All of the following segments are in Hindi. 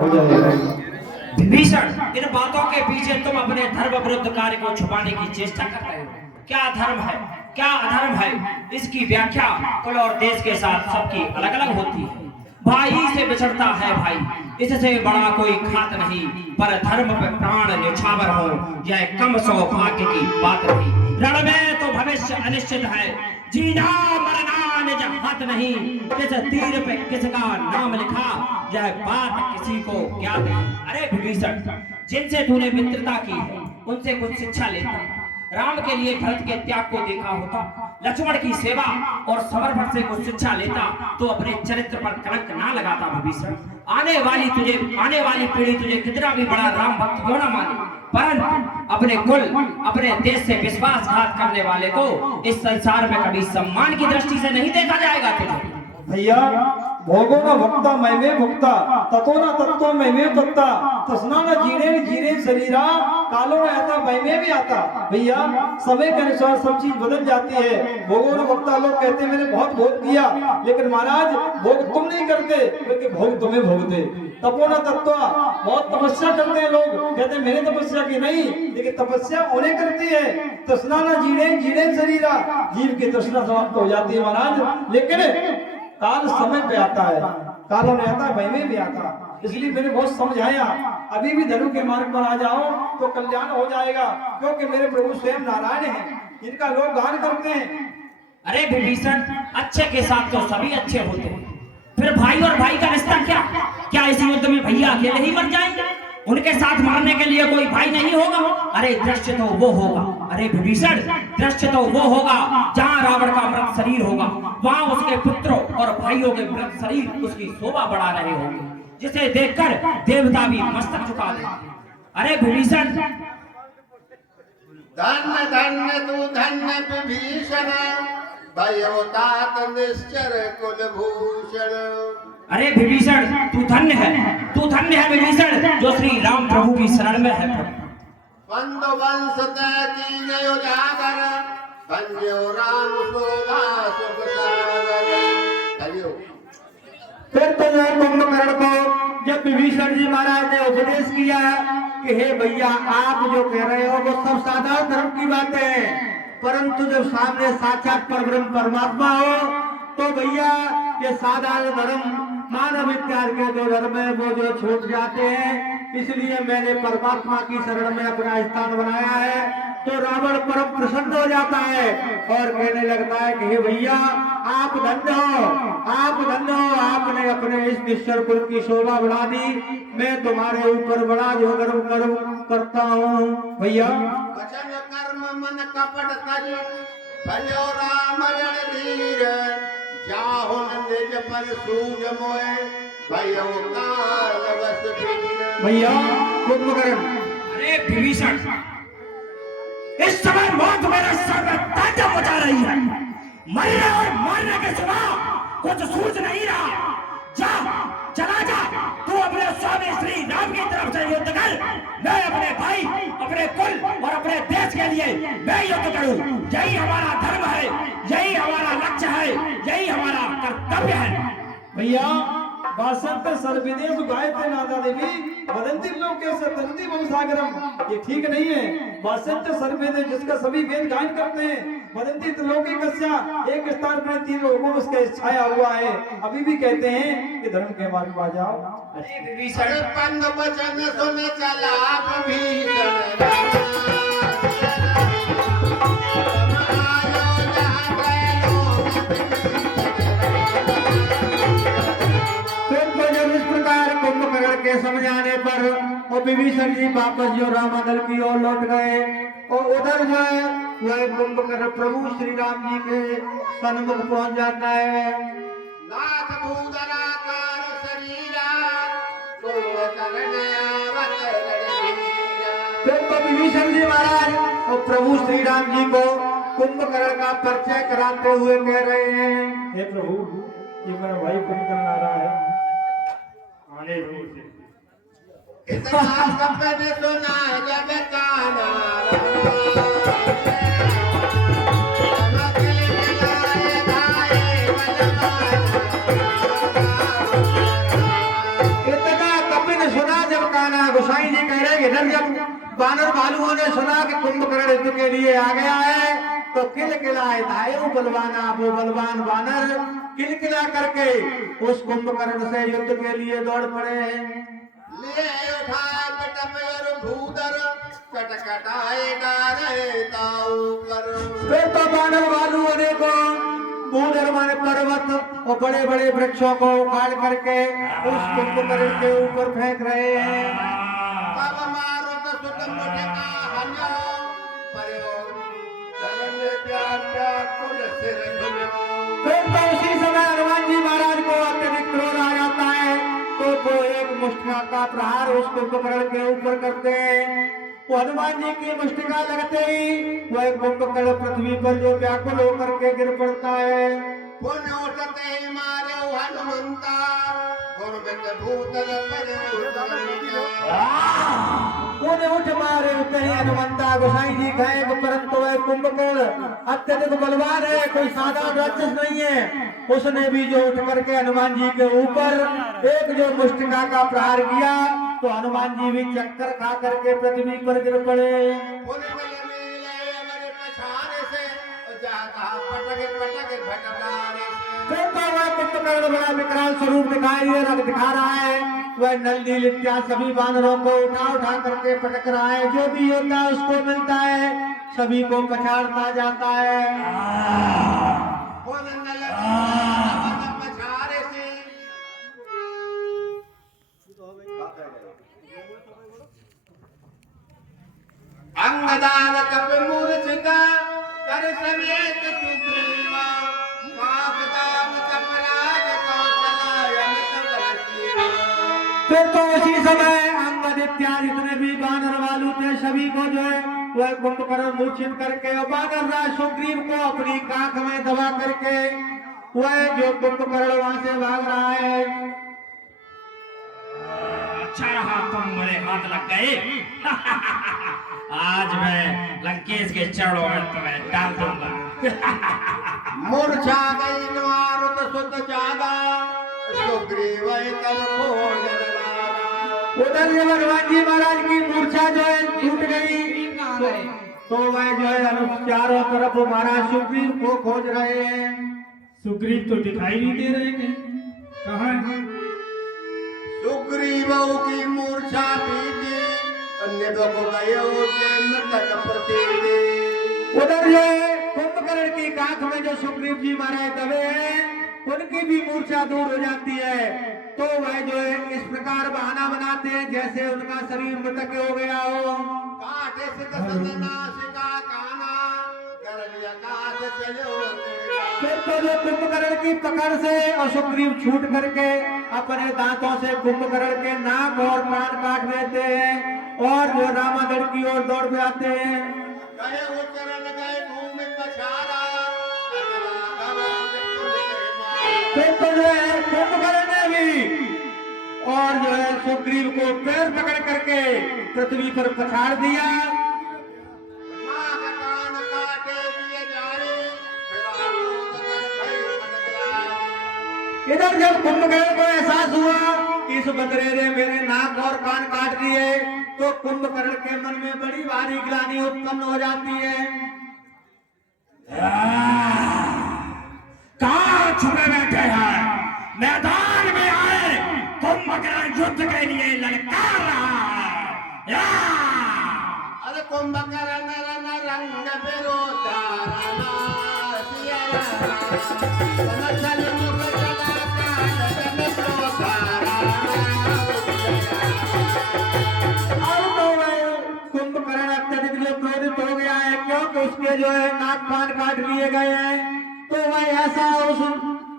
हो जाएगा। विभीषण, इन बातों के पीछे तुम अपने धर्म विरुद्ध कार्य को छुपाने की चेष्टा कर रहे हो। क्या धर्म है, क्या अधर्म है, इसकी व्याख्या कुल और देश के साथ सबकी अलग अलग होती है। भाई से बिछड़ता है भाई, इससे बड़ा कोई खात नहीं, पर धर्म पे प्राण न्यौछावर हो यह कम सौभाग्य की बात नहीं। रण में तो भविष्य अनिश्चित है, जीना मरना निज हाथ नहीं, किस तीर पे किसका नाम लिखा यह बात किसी को ज्ञात नहीं। अरे विभीषण, जिनसे तूने मित्रता की है उनसे कुछ शिक्षा लेता, राम के लिए भरत के त्याग को देखा होता, लक्ष्मण की सेवा और समर्पण से कुछ शिक्षा लेता तो अपने चरित्र पर कलंक ना लगाता। विभीषण, आने वाली पीढ़ी तुझे कितना भी बड़ा राम भक्त क्यों ना माने, परंतु अपने कुल अपने देश से विश्वासघात करने वाले को इस संसार में कभी सम्मान की दृष्टि से नहीं देखा जाएगा। तुझे भैया, भोगो न भुक्ता मैमे भुक्ता, ततो न तत्व मैमे तत्ता, तस्ना न जीने जीने शरीरा, कालो न आता मैमे भी आता। भैया, समय के अनुसार सब चीज बदल जाती है। भोगो न भुक्ता, लोग कहते हैं मैंने बहुत भोग किया, लेकिन महाराज भोग तुम नहीं करते बल्कि भोग तुम्हें भोगते। तपो न तत्व, बहुत तपस्या करते हैं लोग, कहते हैं मैंने तपस्या की, नहीं, लेकिन तपस्या उन्हें करती है। तस्ना न जीने जीने शरीरा, जीव की तृष्णा समाप्त हो जाती है महाराज। लेकिन काल समय पे आता है, कालों ने आता है, भय में भी आता। इसलिए मैंने बहुत समझाया, अभी भी धर्म के मार्ग पर आ जाओ तो कल्याण हो जाएगा, क्योंकि मेरे प्रभु स्वयं नारायण हैं, इनका लोग गान करते हैं। अरे विभीषण, अच्छे के साथ तो सभी अच्छे होते हैं, फिर भाई और भाई का रिश्ता क्या? क्या इस युद्ध में भैया अकेले ही मर जाएंगे? उनके साथ मारने के लिए कोई भाई नहीं होगा? अरे दृश्य तो वो होगा, अरे विभीषण, दृश्य तो वो होगा जहां रावण का मृत शरीर होगा, वहां उसके पुत्रों और भाइयों के मृत शरीर उसकी शोभा बढ़ा रहे होंगे, जिसे देखकर देवता भी मस्तक झुका देंगे। अरे विभीषण, धन्य धन्य तू धन्य विभीषण, भयो तात निश्चर कुलभूषण। अरे विभीषण, तू धन्य है विभीषण, जो श्री राम प्रभु की शरण में है। बंधु वंश की जय उजागर, संजो राम शोभा सुख सागर। फिर तो कुंभकर्ण को जब विभीषण जी महाराज ने उपदेश किया कि हे भैया, आप जो कह रहे हो वो सब साधारण धर्म की बातें हैं, परंतु जब सामने साक्षात परब्रह्म परमात्मा हो तो भैया ये साधारण धर्म मानव इत्यादि के जो धर्म है वो जो छूट जाते हैं। इसलिए मैंने परमात्मा की शरण में अपना स्थान बनाया है। तो रावण परम प्रसन्न हो जाता है और कहने लगता है कि हे भैया, आप धन्य हो, आपने अपने इस निश्चर कुल की शोभा बढ़ा दी, मैं तुम्हारे ऊपर बड़ा जो गर्व करता हूँ। भैया, वचन कर्म मन कपट तज, भयो राम रणधीर, जाहुन निज पर सूझ मोए, भयो काल वश वीर। भैया कुंभकर्ण, अरे विभीषण, इस समय मौत मेरे सर में तांडव मचा रही है, मरने और मारने के सिवा कुछ सूझ नहीं रहा। चला जा, तू अपने स्वामी श्री राम की तरफ से युद्ध कर, मैं अपने भाई, अपने कुल और अपने देश के लिए मैं युद्ध करूं। यही हमारा धर्म है, यही हमारा लक्ष्य है, यही हमारा कर्तव्य है। भैया, वासंत सर्वविदेश गायत्री नादा देवी वदंती लोके से तंती वंशागरम, ये ठीक नहीं है। वासंत सर्वविदेश, जिसका सभी वेद गायन करते हैं, वदंती लोके कस्या, एक स्थान पर 3 लोगों में उसका छाया हुआ है। अभी भी कहते हैं कि धर्म के मार्ग पर आ जाओ। अरे विभीषण, पंग वचन सुन चला विभीषण, के समझाने पर और विभीषण जी वापस जो रामादल की ओर लौट गए और उधर जो है वह कुंभकर्ण प्रभु श्री राम जी के सन्मुख पहुंच जाता है। नाथ भूधराकार शरीरा, कुंभकर्ण आवत रणधीरा। फिर तो विभीषण जी महाराज और प्रभु श्री राम जी को कुंभकर्ण का परिचय कराते हुए कह रहे हैं, हे प्रभु, ये मेरा भाई कुंभकर्ण आ रहा है। इतना सपने सुना जब काना सुना जब कान्हा गोसाई जी कह रहे इधर जब बानर भालुओं ने सुना कि कुंभकर्ण युद्ध के लिए आ गया है तो किलकिलाए धाये वो बलवाना वो बलवान बानर किलकिला करके उस कुंभकर्ण से युद्ध के लिए दौड़ पड़े। ले उठाए पटप और भूदर कटकटाए डारे ताऊ कर। फिर तो बानर भालू अनेकों भूदर माने पर्वत और बड़े बड़े वृक्षों को उखाड़ करके उस कुंभकर्ण के ऊपर फेंक रहे हैं। तब मारो तो सुतम मुठका हन्यो परयो धर्म प्यार प्यार कुल सिर धुन्यो। फिर तो उसी समय हनुमान जी महाराज को अत्यधिक क्रोध आ जाता है तो वो एक मुष्टिका का प्रहार उस कुंभकर्ण के ऊपर करते हैं। वो हनुमान जी की मुष्टिका लगते ही वह कुंभकर्ण पृथ्वी पर जो व्याकुल होकर के गिर पड़ता है। पुण्य उठते ही मारे हनुमंता गुरबिंद भूतल उन्हें उठ मारे उठते ही हनुमंता गोसाई जी कहे परंतु वह कुंभकर्ण अत्यधिक बलवान है, कोई साधारण राक्षस नहीं है। उसने भी जो उठ करके हनुमान जी के ऊपर एक जो मुष्टिका का प्रहार किया तो हनुमान जी भी चक्कर खा करके पृथ्वी पर गिर पड़े। फिर तो वह कुंभकर्ण बड़ा विकराल स्वरूप दिखा रहा है। वह नंदी लिट्या सभी बानरों को उठा करके पटक रहा है। जो भी होता है उसको मिलता है, सभी को पछाड़ता जाता है। अंगदान कप मूर्छिता कर समेत सुग्रीवा काकदाम कपराज कौशला यमत बलसीवा। फिर तो उसी समय अंगद इत्यादि जितने भी बानर वालू थे सभी को जो है वह कुंभकर्ण मूर्छित करके और बानर राज सुग्रीव को अपनी काख में दबा करके वह जो कुंभकर्ण वहां से भाग रहा है। अच्छा रहा तुम मेरे हाथ लग गए। आज मैं लंकेश के चरणों में तुम्हें डाल दूंगा। मूर्छा गई मारुत सुत जागा सुग्रीव तब खोजन लागा। उधर जब हनुमान जी महाराज की मूर्छा जो है छूट गई तो वह जो है चारों तरफ महाराज सुग्रीव को खोज रहे हैं। सुग्रीव तो दिखाई नहीं दे रहे हैं, कहाँ हैं? सुग्रीव की मूर्छा बीती अन्य को गए मृतक प्रति। उधर जो है कुंभकर्ण की काख में जो सुग्रीव जी महाराज दबे हैं उनकी भी मूर्छा दूर हो जाती है। तो वह जो है इस प्रकार बहाना बनाते हैं जैसे उनका शरीर मृतक हो गया हो। काटे सित सदनाशिका काना गरल आकाश चलो फिर तो जो कुंभकर्ण की पकड़ से और सुग्रीव छूट करके अपने दांतों से कुंभकर्ण के नाक और कान काट देते हैं और जो रामागढ़ की ओर दौड़ जाते हैं। गए उचरण गए भूमि पछाड़ा फिर तो जो है कुंभकर्ण ने भी और जो है सुग्रीव को पैर पकड़ करके पृथ्वी पर पछाड़ दिया। इधर जब कुंभकर्ण को एहसास हुआ कि इस बदरे ने मेरे नाक और कान काट दिए तो कुंभकर्ण के मन में बड़ी भारी ग्लानि उत्पन्न हो जाती है। कहाँ छुपे बैठे हैं? मैदान में आए, कुंभकर्ण युद्ध के लिए ललकार रहा है। अरे कुंभकर्ण रंग विरोधा कुंभकर्ण अत्यधिक जो क्रोधित हो गया है क्योंकि उसके जो है नाक कान काट लिए गए हैं। तो वह ऐसा उस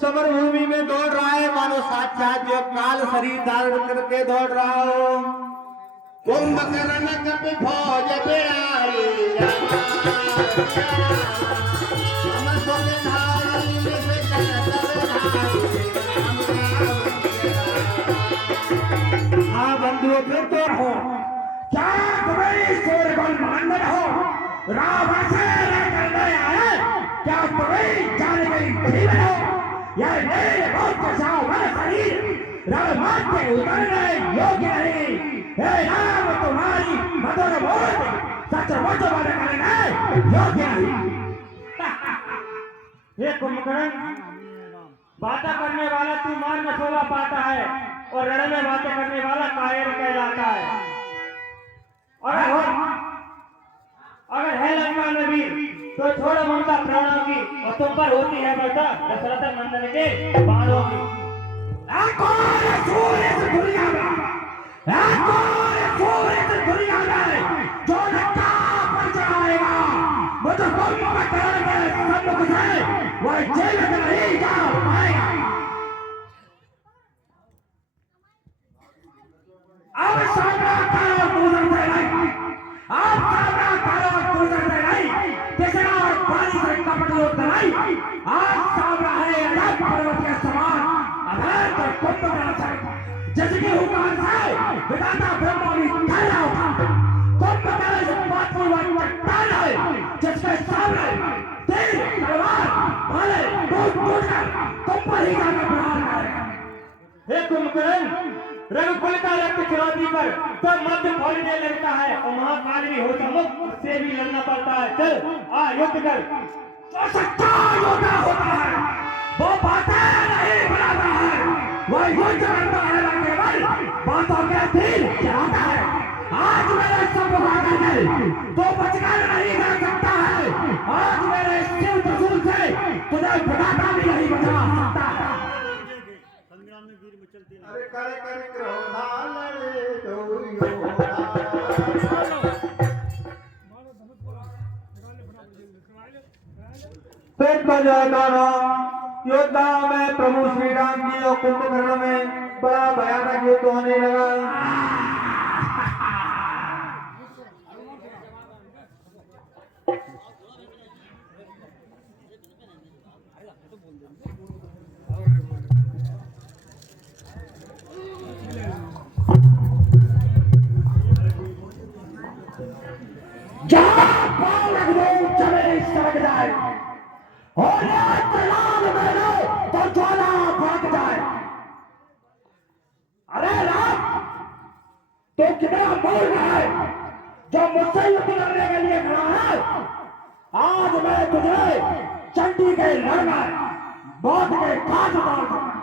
समर भूमि में दौड़ रहा है मानो साक्षात जो काल शरीर धारण करके दौड़ रहा हो। कुंभकर्ण कपि फौज बिराई हाँ बंधुओं फिर तो हो क्या तुम्हें सूर्यबल मान रहो? रावण से करने आए, क्या तुम्हें जाने गई थी हो? यह मेरे बहुत शरीर रावण के उतरने योग्य नहीं। हे राम तुम्हारी मधुर मूर्ति सचमुच बड़े करने योग्य नहीं। ये कुंभकर्ण, बातें करने वाला तू मार न शोभा पाता है और रण में बातें करने वाला कायर कहलाता है। अगर है लंका में वीर तो छोड़ो ममता प्राणों की और तुम पर होती है बेटा दशरथ नंदन के बाणों की। दुनिया में जो लंका पर चढ़ाएगा मुझे कुंभकर्ण के सम्मुख से वह जेल में नहीं जा पाएगा। अब सामना करो दूसर से नहीं, अब सामना करो दूसर से नहीं, किसना और पानी से कपट लोग नहीं। आज सामना है अलग पर्वत के समान अभेद और कुंभकर्ण से, जिसकी हुक्म से विधाता ब्रह्मा भी ठहरा उठा। कुंभकर्ण इस बात को चट्टान है जिसके सामने तीर तलवार भाले टूट कर तुम पर ही जाकर प्रहार करेगा। हे कुंभकर्ण, रघुकुल का रक्त चुराती पर तो मध्य खोलने लगता है और महाकाल भी हो सम्मुख उससे भी लड़ना पड़ता है। चल आ युद्ध कर। जो सच्चा योद्धा होता है वो बातें नहीं बनाता है, वह युद्ध करता है न केवल बातों के तीर चलाता है। आज मेरे सब आकर गए तो बचकर नहीं जा सकता है। आज मेरे शिव त्रिशूल से तुझे विधाता भी नहीं बचा सकता है। अरे करे करे क्रोधा लड़े दो योद्धा। योद्धा में प्रभु श्री राम जी और कुंभकर्ण में बड़ा भयानक युद्ध होने लगा। जहां पाँव रख दो जमीन सड़क जाए और लाल में लो तो ज्वाला भड़क जाए। अरे राम, तो कितना बोल रहा है जो मुझसे युद्ध करने के लिए खड़ा है। आज मैं तुझे चंडी के लड़ना मौत के घाट उतार दूंगा।